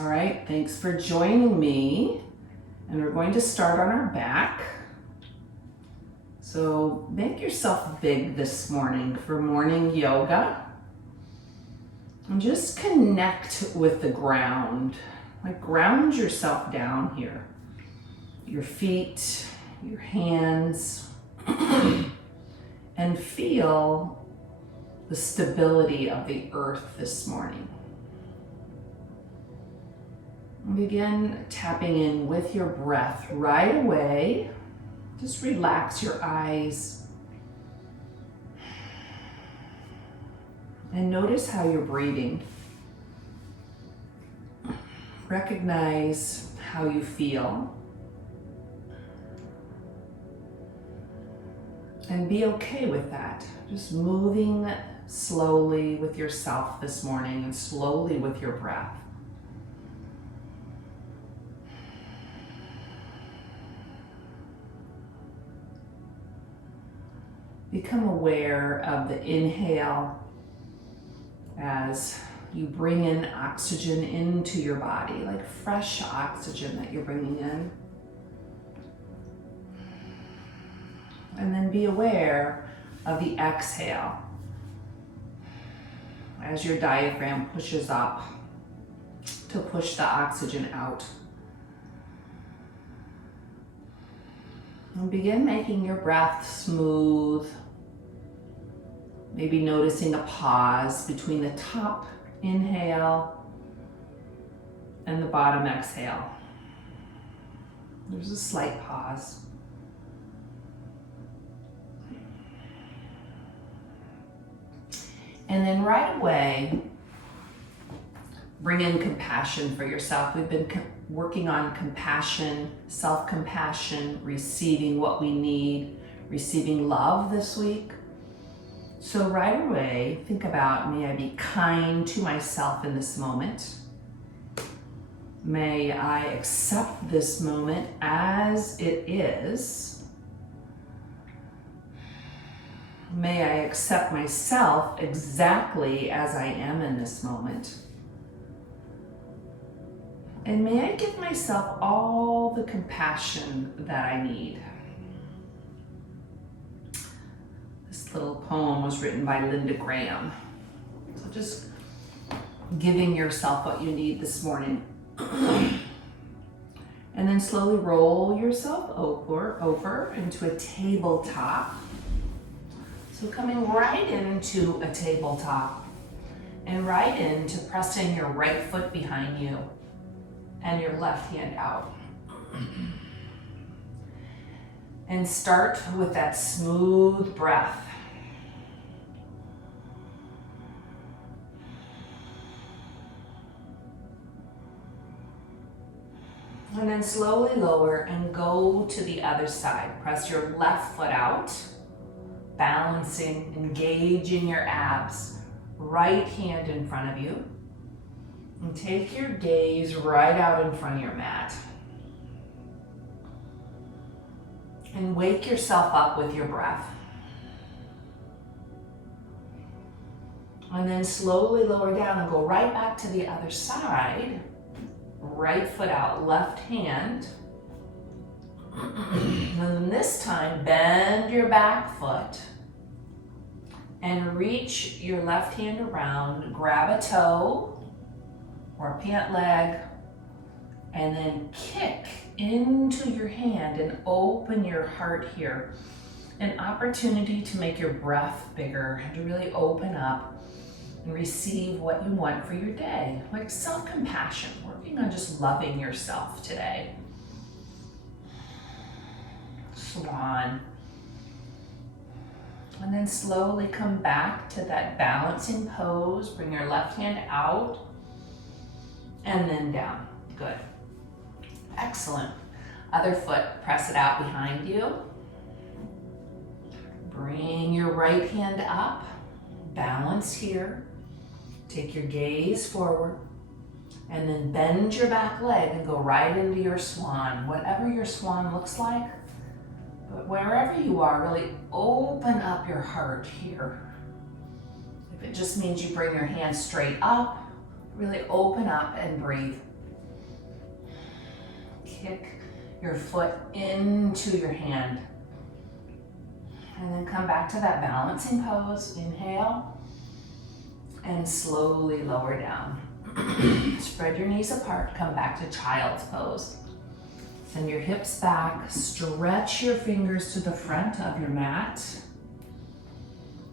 All right, thanks for joining me. And we're going to start on our back. So make yourself big this morning for morning yoga. And just connect with the ground. Like ground yourself down here. Your feet, your hands, and feel the stability of the earth this morning. Begin tapping in with your breath right away. Just relax your eyes. And notice how you're breathing. Recognize how you feel. And be okay with that. Just moving slowly with yourself this morning and slowly with your breath. Become aware of the inhale as you bring in oxygen into your body, like fresh oxygen that you're bringing in. And then be aware of the exhale as your diaphragm pushes up to push the oxygen out. And begin making your breath smooth. Maybe noticing a pause between the top inhale and the bottom exhale. There's a slight pause. And then right away, bring in compassion for yourself. We've been working on compassion, self-compassion, receiving what we need, receiving love this week. So right away, think about, may I be kind to myself in this moment? May I accept this moment as it is? May I accept myself exactly as I am in this moment? And may I give myself all the compassion that I need? This little poem was written by Linda Graham. So just giving yourself what you need this morning. And then slowly roll yourself over into a tabletop. So coming right into a tabletop and right into pressing your right foot behind you and your left hand out. And start with that smooth breath. And then slowly lower and go to the other side. Press your left foot out, balancing, engaging your abs. Right hand in front of you. And take your gaze right out in front of your mat. And wake yourself up with your breath. And then slowly lower down and go right back to the other side. Right foot out, left hand. And then this time, bend your back foot and reach your left hand around, grab a toe or a pant leg, and then kick into your hand and open your heart here. An opportunity to make your breath bigger, to really open up and receive what you want for your day. Like self-compassion, working on just loving yourself today. Swan. And then slowly come back to that balancing pose. Bring your left hand out and then down. Good. Excellent. Other foot, press it out behind you. Bring your right hand up. Balance here. Take your gaze forward. And then bend your back leg and go right into your swan. Whatever your swan looks like. But wherever you are, really open up your heart here. If it just means you bring your hands straight up, really open up and breathe. kick your foot into your hand. And then come back to that balancing pose. Inhale and slowly lower down. Spread your knees apart, come back to child's pose. Send your hips back, stretch your fingers to the front of your mat.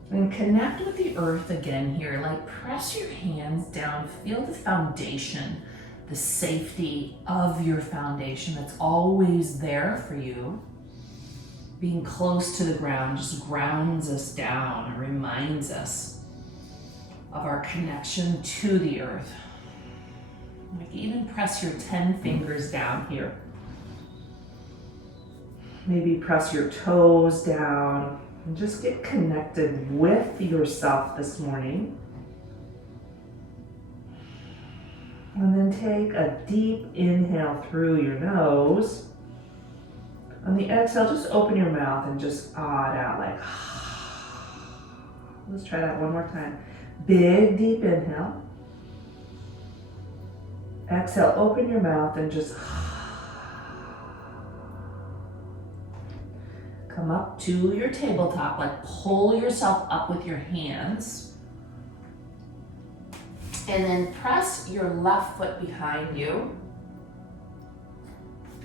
And connect with the earth again here. Like press your hands down, feel the foundation, the safety of your foundation that's always there for you. Being close to the ground just grounds us down, reminds us of our connection to the earth. You can even press your 10 fingers down here. Maybe press your toes down and just get connected with yourself this morning. And then take a deep inhale through your nose. On the exhale, just open your mouth and just ah it out like. Let's try that one more time. Big, deep inhale. Exhale, open your mouth and just come up to your tabletop, like pull yourself up with your hands. And then press your left foot behind you.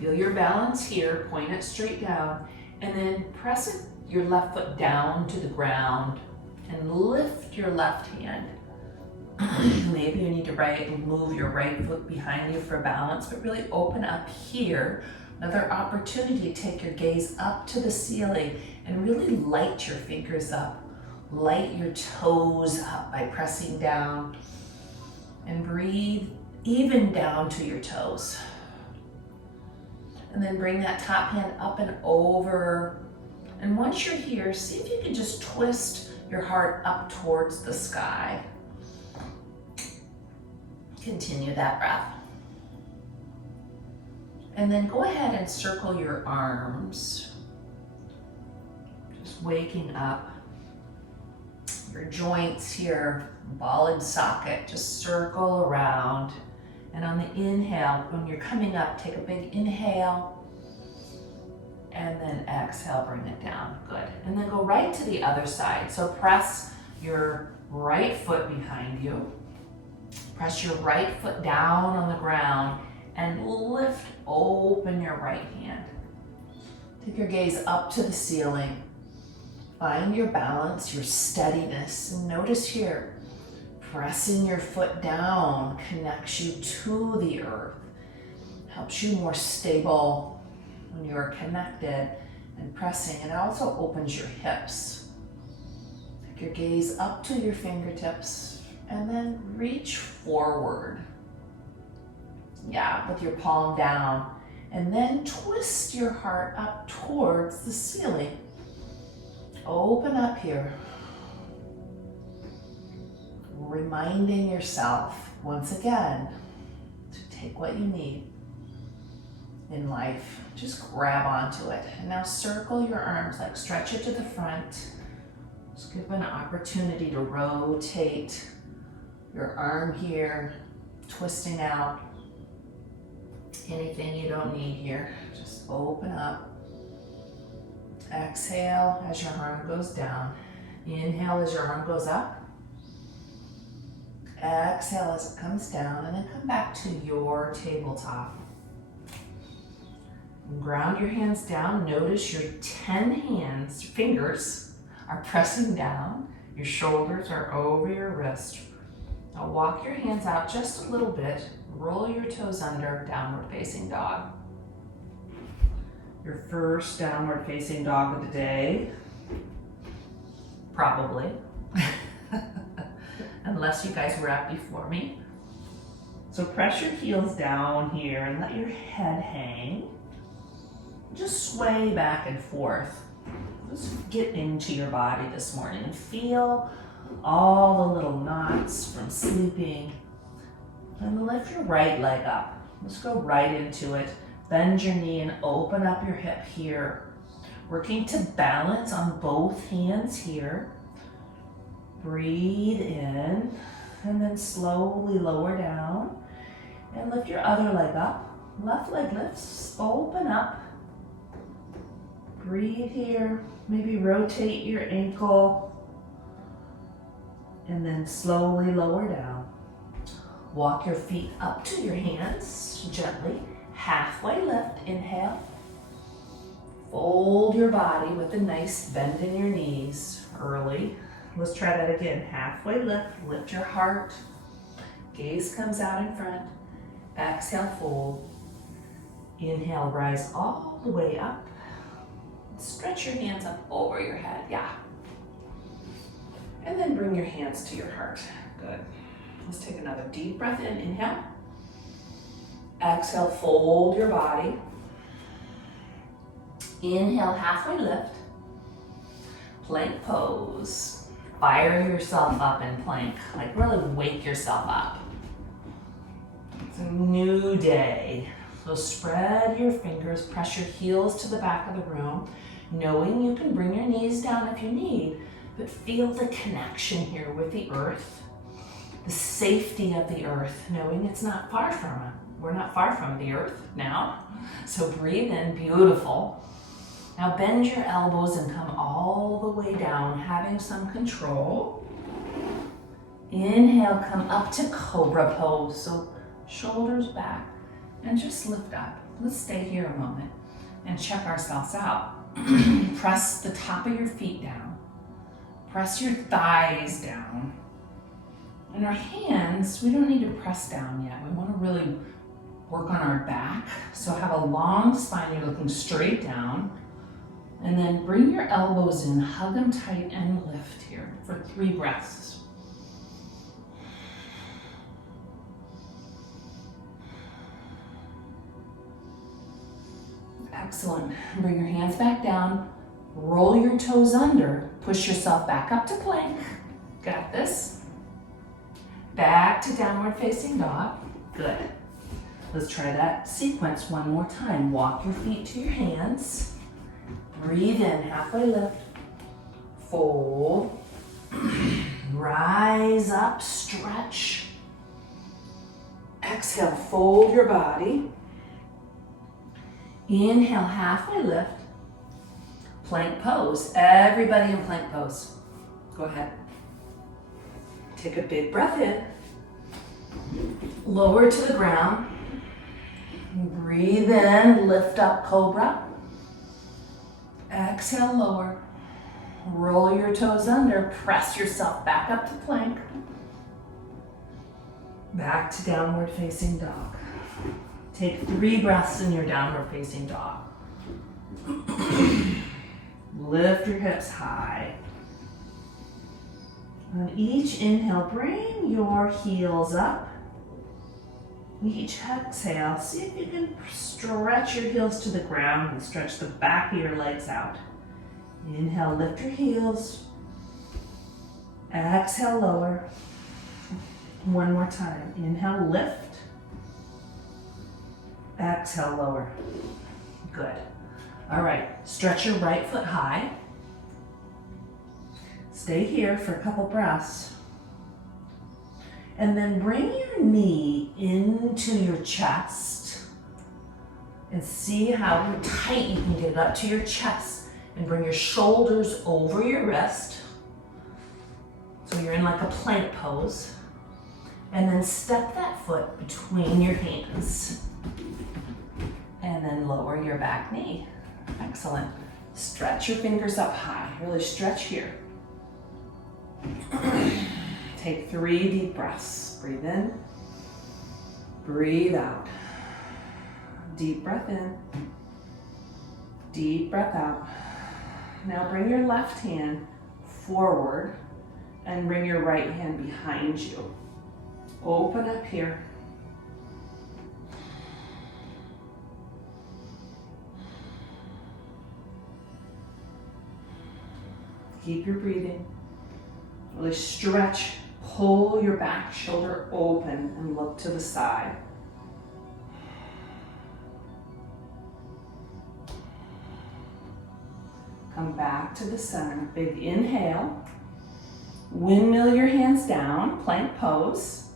Feel your balance here, point it straight down, and then press your left foot down to the ground and lift your left hand. Maybe you need to move your right foot behind you for balance, but really open up here. Another opportunity to take your gaze up to the ceiling and really light your fingers up. Light your toes up by pressing down and breathe even down to your toes. And then bring that top hand up and over. And once you're here, see if you can just twist your heart up towards the sky. Continue that breath. And then go ahead and circle your arms. Just waking up. Your joints here, ball and socket, just circle around. And on the inhale, when you're coming up, take a big inhale. And then exhale, bring it down. Good. And then go right to the other side. So press your right foot behind you. Press your right foot down on the ground and lift open your right hand. Take your gaze up to the ceiling. Find your balance, your steadiness. And notice here, pressing your foot down connects you to the earth. Helps you more stable when you're connected and pressing. And it also opens your hips. Take your gaze up to your fingertips. And then reach forward. Yeah, with your palm down. And then twist your heart up towards the ceiling. Open up here. Reminding yourself, once again, to take what you need in life. Just grab onto it. And now circle your arms, like stretch it to the front. Just give an opportunity to rotate your arm here, twisting out. Anything you don't need here, just open up. Exhale as your arm goes down. Inhale as your arm goes up. Exhale as it comes down, and then come back to your tabletop. And ground your hands down. Notice your 10 fingers are pressing down. Your shoulders are over your wrist. Now walk your hands out just a little bit. Roll your toes under, downward facing dog. Your first downward facing dog of the day. Probably. Unless you guys were up before me. So press your heels down here and let your head hang. Just sway back and forth. Just get into your body this morning and feel all the little knots from sleeping. And lift your right leg up. Let's go right into it. Bend your knee and open up your hip here. Working to balance on both hands here. Breathe in and then slowly lower down and lift your other leg up. Left leg lifts, open up. Breathe here. Maybe rotate your ankle. And then slowly lower down. Walk your feet up to your hands, gently. Halfway lift, inhale. Fold your body with a nice bend in your knees early. Let's try that again. Halfway lift, lift your heart. Gaze comes out in front. Exhale, fold. Inhale, rise all the way up. Stretch your hands up over your head, yeah. And then bring your hands to your heart, good. Let's take another deep breath in, inhale. Exhale, fold your body. Inhale, halfway lift. Plank pose. Fire yourself up in plank, like really wake yourself up. It's a new day. So spread your fingers, press your heels to the back of the room, knowing you can bring your knees down if you need, but feel the connection here with the earth, the safety of the earth, knowing it's not far from it. We're not far from the earth now. So breathe in, beautiful. Now bend your elbows and come all the way down, having some control. Inhale, come up to cobra pose. So shoulders back and just lift up. Let's stay here a moment and check ourselves out. Press the top of your feet down. Press your thighs down. And our hands, we don't need to press down yet. We want to really work on our back. So have a long spine, you're looking straight down. And then bring your elbows in, hug them tight and lift here for 3 breaths. Excellent. Bring your hands back down, roll your toes under, push yourself back up to plank. Got this. Back to downward facing dog. Good. Let's try that sequence one more time. Walk your feet to your hands. Breathe in, halfway lift. Fold. Rise up, stretch. Exhale, fold your body. Inhale, halfway lift. Plank pose. Everybody in plank pose. Go ahead. Take a big breath in. Lower to the ground. Breathe in, lift up, cobra. Exhale, lower. Roll your toes under, press yourself back up to plank. Back to downward facing dog. Take 3 breaths in your downward facing dog. Lift your hips high. On each inhale, bring your heels up. Each exhale, see if you can stretch your heels to the ground and stretch the back of your legs out. Inhale, lift your heels. Exhale, lower. One more time. Inhale, lift. Exhale, lower. Good. All right, stretch your right foot high. Stay here for a couple breaths. And then bring your knee into your chest and see how tight you can get it up to your chest and bring your shoulders over your wrist. So you're in like a plank pose. And then step that foot between your hands. And then lower your back knee. Excellent. Stretch your fingers up high. Really stretch here. Take 3 deep breaths. Breathe in. Breathe out. Deep breath in. Deep breath out. Now bring your left hand forward and bring your right hand behind you. Open up here. Keep your breathing. Really stretch, pull your back shoulder open and look to the side. Come back to the center. Big inhale. Windmill your hands down, plank pose.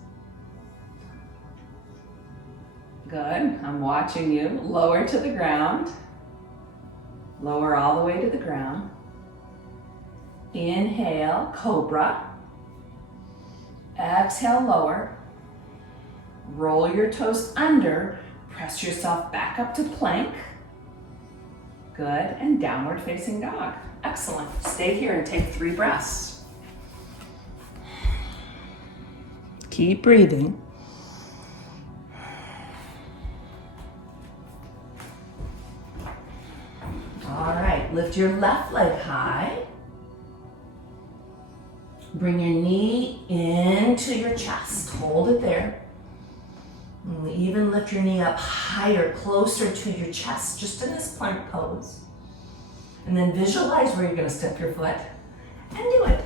Good, I'm watching you. Lower to the ground. Lower all the way to the ground. Inhale, cobra. Exhale, lower. Roll your toes under. Press yourself back up to plank. Good, and downward facing dog. Excellent. Stay here and take 3 breaths. Keep breathing. All right, lift your left leg high. Bring your knee into your chest. Hold it there. And even lift your knee up higher, closer to your chest, just in this plank pose. And then visualize where you're going to step your foot and do it.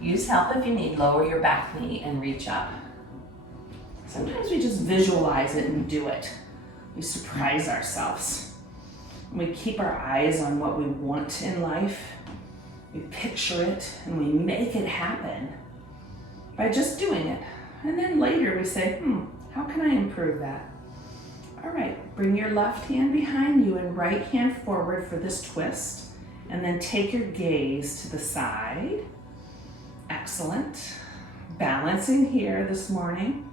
Use help if you need. Lower your back knee and reach up. Sometimes we just visualize it and do it. We surprise ourselves. We keep our eyes on what we want in life. We picture it and we make it happen by just doing it. And then later we say, how can I improve that? All right, bring your left hand behind you and right hand forward for this twist. And then take your gaze to the side. Excellent. Balancing here this morning.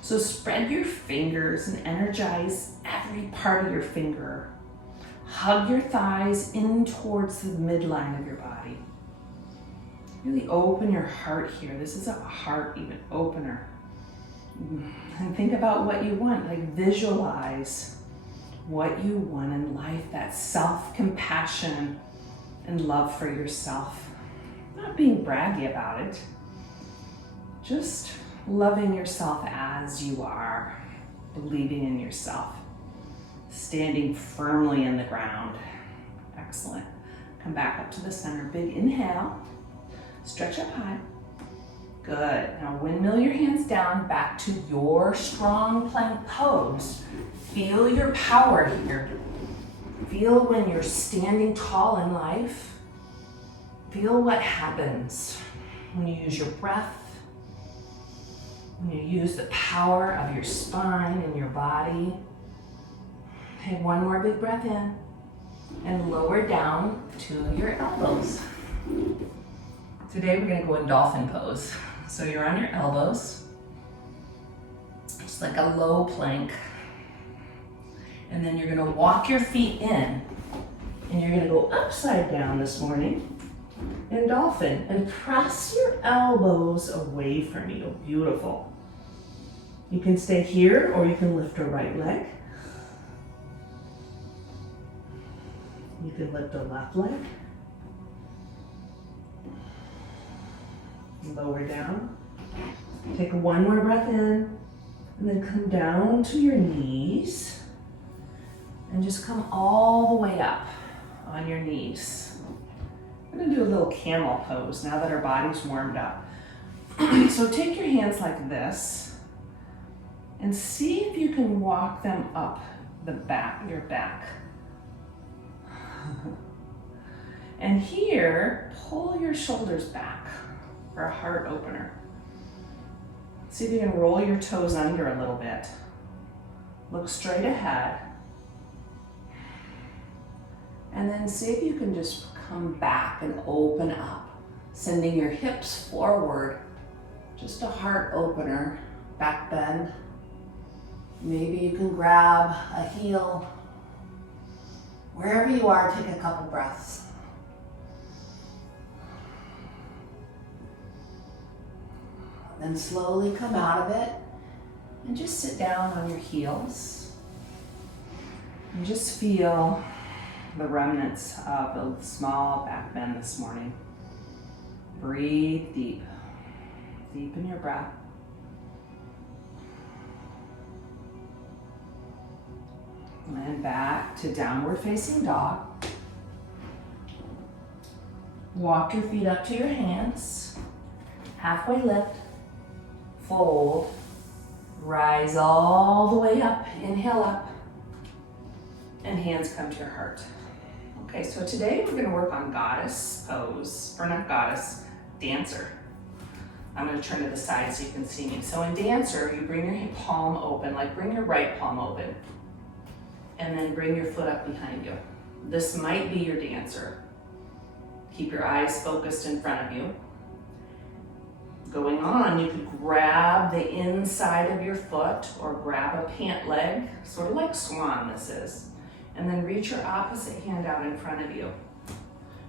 So spread your fingers and energize every part of your finger. Hug your thighs in towards the midline of your body. Really open your heart here. This is a heart even opener. And think about what you want. Like visualize what you want in life. That self-compassion and love for yourself. Not being braggy about it. Just loving yourself as you are. Believing in yourself. Standing firmly in the ground. Excellent. Come back up to the center. Big inhale. Stretch up high. Good. Now windmill your hands down back to your strong plank pose. Feel your power here. Feel when you're standing tall in life. Feel what happens when you use your breath, when you use the power of your spine and your body. Take one more big breath in and lower down to your elbows. Today we're going to go in dolphin pose. So you're on your elbows, just like a low plank. And then you're going to walk your feet in and you're going to go upside down this morning in dolphin and press your elbows away from you. Beautiful. You can stay here or you can lift your right leg. You can lift a left leg. Lower down. Take one more breath in and then come down to your knees and just come all the way up on your knees. I'm going to do a little camel pose now that our body's warmed up. So take your hands like this and see if you can walk them up the back, your back. And here, pull your shoulders back for a heart opener. See if you can roll your toes under a little bit. Look straight ahead. And then see if you can just come back and open up, sending your hips forward. Just a heart opener, back bend. Maybe you can grab a heel. Wherever you are, take a couple breaths. Then slowly come out of it and just sit down on your heels. And just feel the remnants of a small back bend this morning. Breathe deep. Deepen your breath. And back to downward facing dog. Walk your feet up to your hands. Halfway lift. Fold. Rise all the way up. Inhale up. And hands come to your heart. Okay, so today we're going to work on goddess pose, or not goddess, dancer. I'm gonna turn to the side so you can see me. So in Dancer, you bring your palm open, like bring your right palm open, and then bring your foot up behind you. This might be your Dancer. Keep your eyes focused in front of you. Going on, you could grab the inside of your foot or grab a pant leg, sort of like swan this is, and then reach your opposite hand out in front of you.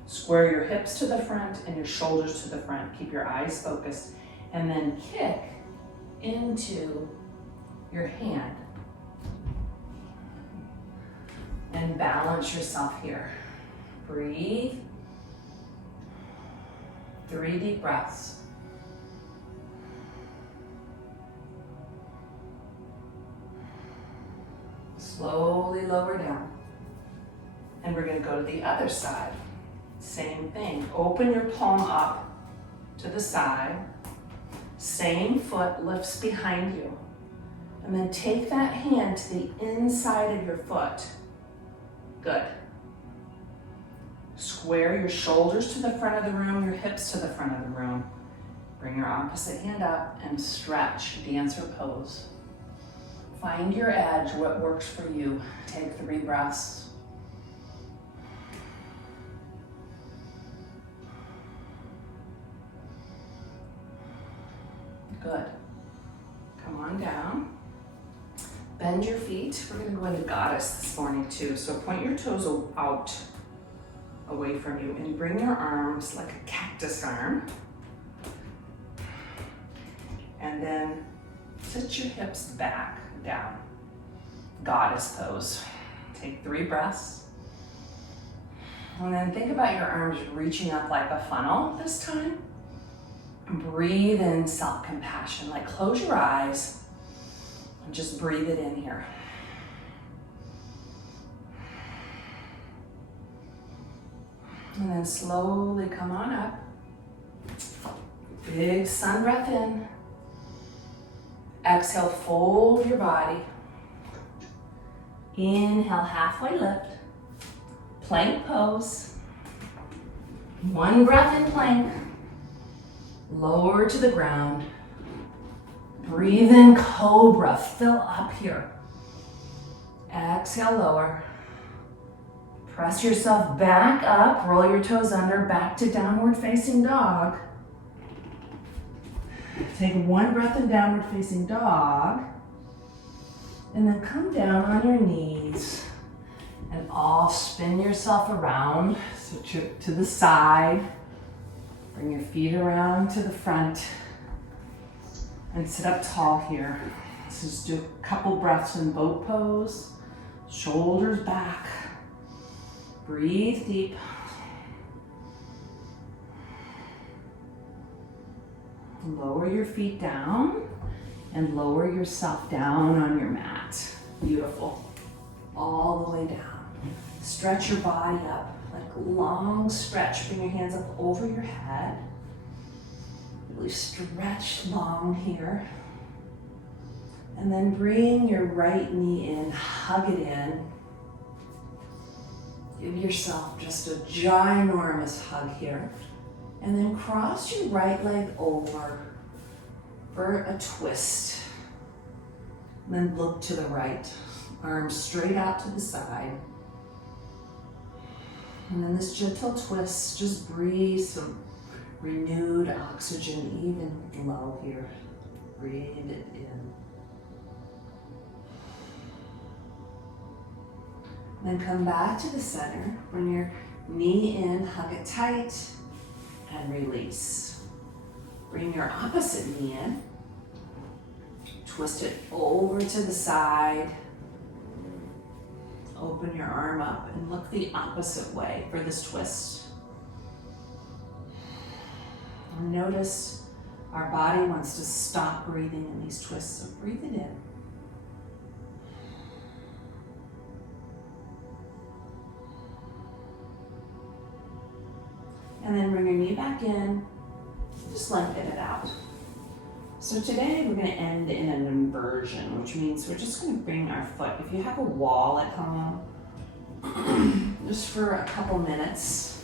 Square your hips to the front and your shoulders to the front. Keep your eyes focused, and then kick into your hand. And balance yourself here. Breathe. 3 deep breaths. Slowly lower down. And we're going to go to the other side. Same thing. Open your palm up to the side. Same foot lifts behind you. And then take that hand to the inside of your foot. Good. Square your shoulders to the front of the room, your hips to the front of the room. Bring your opposite hand up and stretch, Dancer pose. Find your edge, what works for you. Take 3 breaths. Good. Come on down. Bend your feet. We're going to go into Goddess this morning too. So point your toes out, away from you, and bring your arms like a cactus arm. And then sit your hips back down. Goddess pose. Take 3 breaths. And then think about your arms reaching up like a funnel this time. Breathe in self-compassion, like close your eyes and just breathe it in here. And then slowly come on up. Big sun breath in. Exhale, fold your body. Inhale, halfway lift. Plank pose. 1 breath in plank. Lower to the ground. Breathe in cobra, fill up here. Exhale, lower. Press yourself back up, roll your toes under, back to downward facing dog. Take 1 breath in downward facing dog. And then come down on your knees and all spin yourself around so to the side. Bring your feet around to the front and sit up tall here. So just do a couple breaths in boat pose, shoulders back. Breathe deep. Lower your feet down and lower yourself down on your mat. Beautiful. All the way down. Stretch your body up. Like long stretch, bring your hands up over your head. Really stretch long here. And then bring your right knee in, hug it in. Give yourself just a ginormous hug here. And then cross your right leg over for a twist. And then look to the right. Arms straight out to the side. And then this gentle twist, just breathe some renewed oxygen even low here. Breathe it in. Then come back to the center. Bring your knee in, hug it tight, and release. Bring your opposite knee in. Twist it over to the side. Open your arm up and look the opposite way for this twist. And notice our body wants to stop breathing in these twists, so breathe it in. And then bring your knee back in, just lengthen it out. So today we're going to end in an inversion, which means we're just going to bring our foot, if you have a wall at home, just for a couple minutes,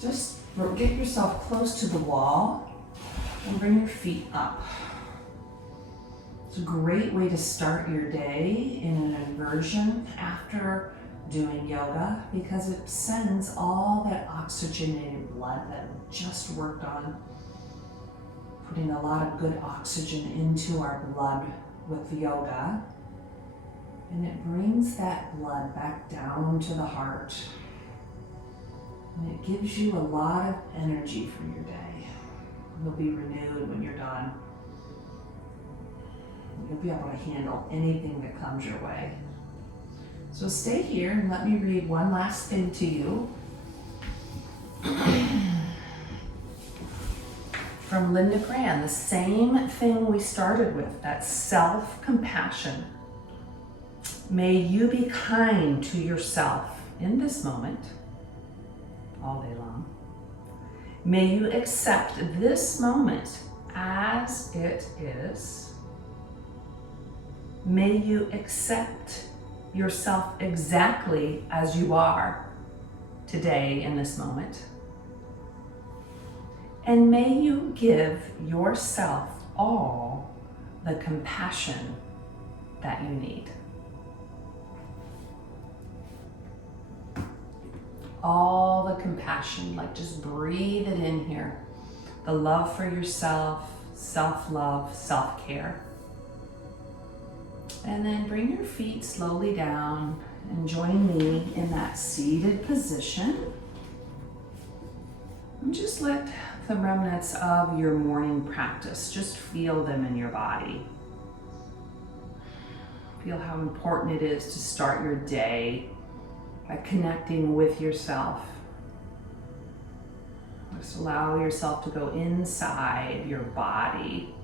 just get yourself close to the wall And bring your feet up. It's a great way to start your day in an inversion after doing yoga because it sends all that oxygenated blood that we just worked on, putting a lot of good oxygen into our blood with yoga. And it brings that blood back down to the heart. And it gives you a lot of energy for your day. You'll be renewed when you're done. You'll be able to handle anything that comes your way. So stay here and let me read one last thing to you. From Linda Cran, the same thing we started with, that self-compassion. May you be kind to yourself in this moment, all day long. May you accept this moment as it is. May you accept yourself exactly as you are today in this moment. And may you give yourself all the compassion that you need. All the compassion, like just breathe it in here. The love for yourself, self-love, self-care. And then bring your feet slowly down and join me in that seated position. And just let the remnants of your morning practice, just feel them in your body. Feel how important it is to start your day by connecting with yourself. Just allow yourself to go inside your body,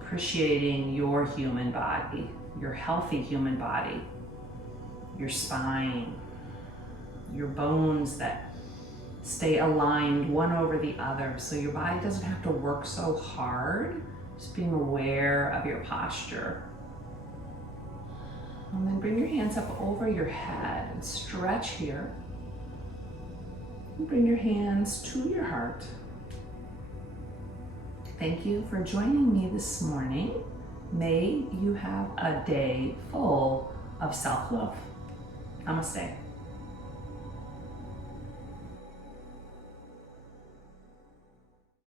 appreciating your human body, your healthy human body, your spine, your bones that stay aligned one over the other so your body doesn't have to work so hard. Just being aware of your posture. And then bring your hands up over your head and stretch here. And bring your hands to your heart. Thank you for joining me this morning. May you have a day full of self-love. Namaste.